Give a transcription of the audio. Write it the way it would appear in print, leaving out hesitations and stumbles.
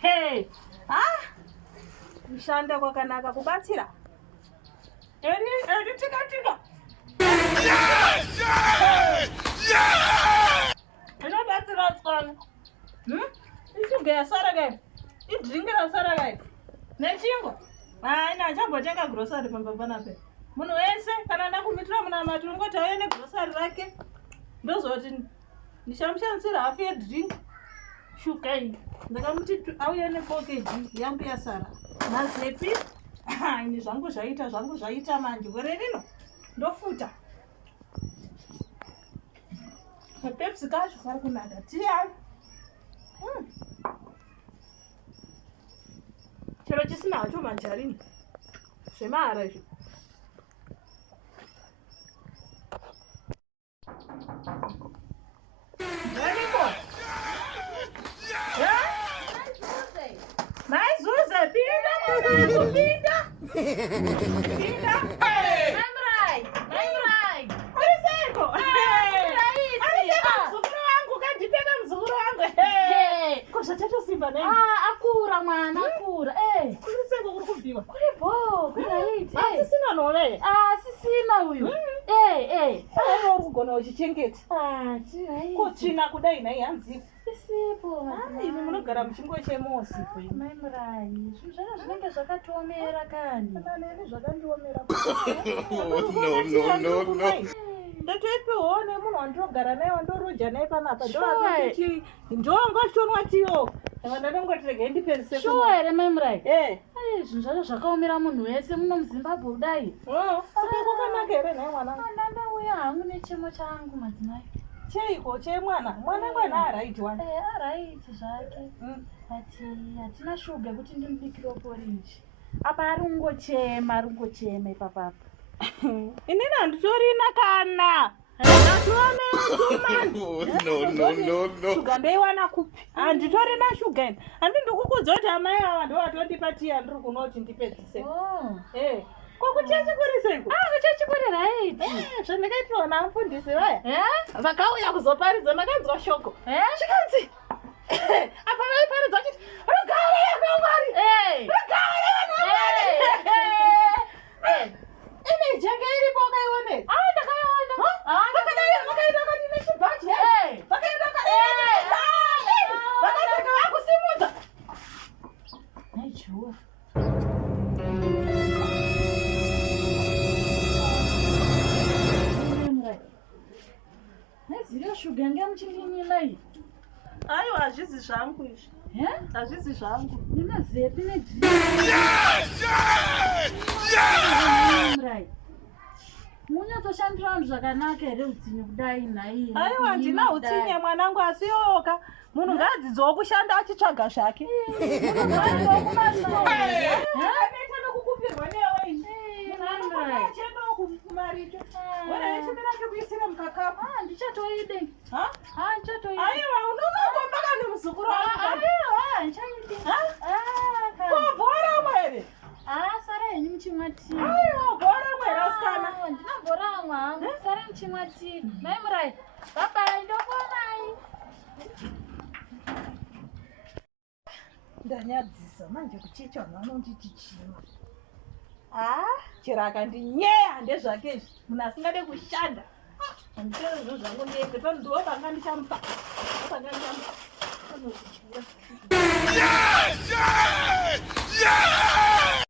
Hey, kushanda kwakanaka kubatsira. Tika. Inobatsira tsana. Ishuga yasara kai. Idringi rasara kai. Nechingo. Ina chambotenga grocery pambabana pe. Munhu wese kana ndakumitira muna matungo tauye negrocery rake. Ndozoti ndishamshansira hafu yedrink. Shuga iyi. Ndakamuti auye ne4 kg yangu yasara. Mazepi. Ini zvangu zvaita manje gore rino. Ndofuta. Pepsi kacho kari kunaka. Tiya. Chero chisina hacho manjarini. Zvemara izvi. Ndaniko? Maizuze, pinda. Akura mwana, akura. Kuriseko kuri kubhiwa. Kuri Asisina nole. Asisina uyu. Uri kugona uchichengeta. Kutsvina kudai nhai hanzi. Isipo. Imi munogara muchingo chemosi. Maimurai, zvinhu zvinenge zvakatiomera kani. Nene zvakandiomera. No. Ndatoipiwo nemunhu wandinogara naye wandoroja naye panapa. Ndoatoti ndongotonwa tiyo. Ndinongoti ndipenzise. Shuwa ere maimurai? Zvinhu zvacho zvakaomera munhu wese muno muZimbabwe kudai. Saka kwakanaka ere nhaye mwanangu? Ndandauya hangu nechemo changu madzimai. Cheiko chemwana? Mwana mwana araiti wana? Araiti zvake. Hatina shuga kuti ndimubikire porinji. Apa arungochema ipapapa. Inini handitorina kana. No. Shuga ndeiwana kupi? Handitorina shuga ini. Handindikukudza kuti amai ava ndovatondipa tiya ndiri kuno kuti ndipedzise. Kwakuchechikuri seiko? Kuchechikuri raiti. Zvandakaitwa namufundisi vaya. Vakauya kuzoparidza makanzwa shoko. Chikanzi. Apa vaiparidza kuti rugare yakamwari. Rugare yakamwari. Ine jenge iripo ukaione? Ndakaiona. Vakaenda kati nechibhachi. Vakaenda kati. Vakasaka vakusimudza. Naijuwa. Ziriyo shuga yangu yamuchinginyilai. Aiwa hazvizi zvangu izvi. Hazvizi zvangu. Nemazepi nedzi. Munyatoshandira vanhu zvakanaka ere utsinye kudai nhai? Aiwa handina utsinye mwanangu asi yoka. Munhu ngaadzidzewo kushanda achitsvaga zvake. Anoita nekukupirwa newe ini. Munhu kumarito. Wena yechimira chekuisira mukakapu. Ndichatoide. Ndichatoide. Aiwa unonongopaka nemuzukuru wako. Ndichaide. Bhora mwere. Sara henyu muchimwati. Aiwa bhora mwere asikana. Ndinobhoramwa hangu. Sara muchimwati. Maimurai. Bye ndokonai. Ndanyadzisa manje kuchecha vanonditi chino. Chero akandinyeya ndezvake izvi. Munhu asingade kushanda. Handitore zvinhu zvangu ndiyenge. Tondiwo panga ndichamupa.